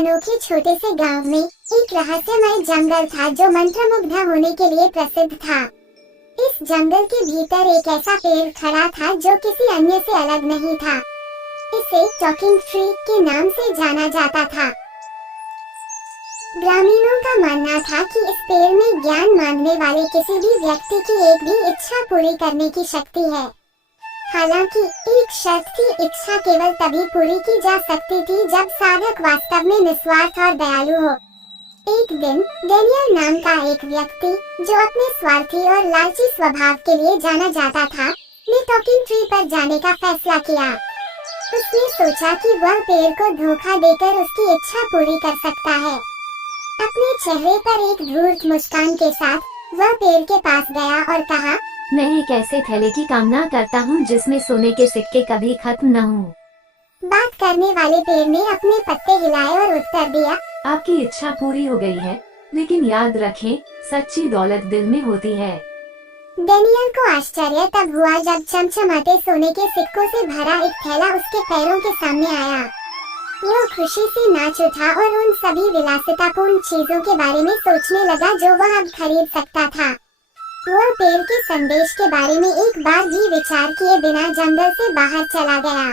अनोखे छोटे से गांव में एक रहस्यमय जंगल था जो मंत्रमुग्ध होने के लिए प्रसिद्ध था। इस जंगल के भीतर एक ऐसा पेड़ खड़ा था जो किसी अन्य से अलग नहीं था। इसे टॉकिंग ट्री के नाम से जाना जाता था। ग्रामीणों का मानना था कि इस पेड़ में ज्ञान मांगने वाले किसी भी व्यक्ति की एक भी इच्छा पूरी करने की शक्ति है। हालांकि एक शर्त थी, इच्छा केवल तभी पूरी की जा सकती थी जब साधक वास्तव में निस्वार्थ और दयालु हो। एक दिन डेनियल नाम का एक व्यक्ति जो अपने स्वार्थी और लालची स्वभाव के लिए जाना जाता था, ने टॉकिंग ट्री पर जाने का फैसला किया। उसने सोचा कि वह पेड़ को धोखा देकर उसकी इच्छा पूरी कर सकता है। अपने चेहरे पर एक धूर्त मुस्कान के साथ वह पेड़ के पास गया और कहा, मैं एक ऐसे थैले की कामना करता हूँ जिसमें सोने के सिक्के कभी खत्म न हो। बात करने वाले पेड़ ने अपने पत्ते हिलाए और उत्तर दिया, आपकी इच्छा पूरी हो गई है, लेकिन याद रखें, सच्ची दौलत दिल में होती है। डेनियल को आश्चर्य तब हुआ जब चमचमाते सोने के सिक्कों से भरा एक थैला उसके पैरों के सामने आया। वो खुशी से नाच उठा और उन सभी विलासितापूर्ण चीजों के बारे में सोचने लगा जो वह अब खरीद सकता था। वह पेड़ के संदेश के बारे में एक बार भी विचार किए बिना जंगल से बाहर चला गया।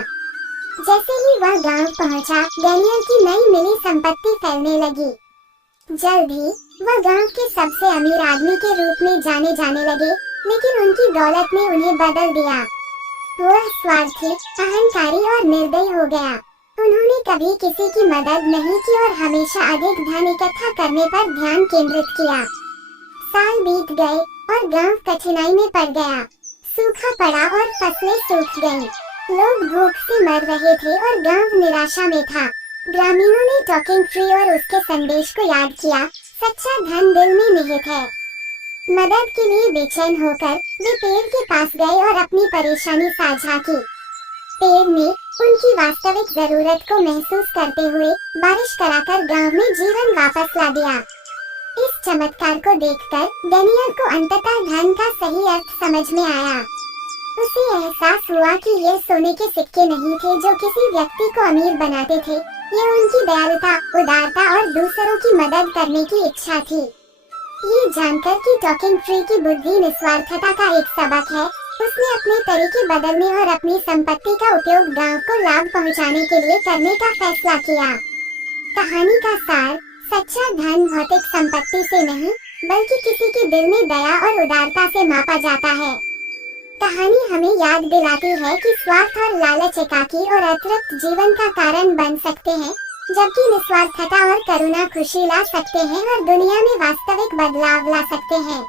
जैसे ही वह गांव पहुंचा, डेनियल की नई मिली संपत्ति फैलने लगी। जल्द ही वह गांव के सबसे अमीर आदमी के रूप में जाने लगे, लेकिन उनकी दौलत ने उन्हें बदल दिया। वह स्वार्थी, अहंकारी और निर्दयी हो गया। उन्होंने कभी किसी की मदद नहीं की और हमेशा अधिक धन इकट्ठा करने पर ध्यान केंद्रित किया। साल बीत गए और गांव कठिनाई में पड़ गया। सूखा पड़ा और फसलें सूख गईं। लोग भूख से मर रहे थे और गांव निराशा में था। ग्रामीणों ने टॉकिंग ट्री और उसके संदेश को याद किया। सच्चा धन दिल में निहित है। मदद के लिए बेचैन होकर वे पेड़ के पास गए और अपनी परेशानी साझा की। पेड़ ने उनकी वास्तविक जरूरत को महसूस करते हुए बारिश कराकर गांव में जीवन वापस ला दिया। इस चमत्कार को देखकर डेनियल को अंततः धन का सही अर्थ समझ में आया। उसे एहसास हुआ कि ये सोने के सिक्के नहीं थे जो किसी व्यक्ति को अमीर बनाते थे। ये उनकी दयालुता, उदारता और दूसरों की मदद करने की इच्छा थी। ये जानकर कि टॉकिंग ट्री की बुद्धि निस्वार्थता का एक सबक है, उसने अपने तरीके बदलने और अपनी संपत्ति का उपयोग गांव को लाभ पहुंचाने के लिए करने का फैसला किया। कहानी का सार, सच्चा धन भौतिक संपत्ति से नहीं बल्कि किसी के दिल में दया और उदारता से मापा जाता है। कहानी हमें याद दिलाती है कि स्वार्थ और लालच एकाकी और अतृप्त जीवन का कारण बन सकते हैं, जबकि निस्वार्थता और करुणा खुशी ला सकते हैं और दुनिया में वास्तविक बदलाव ला सकते हैं।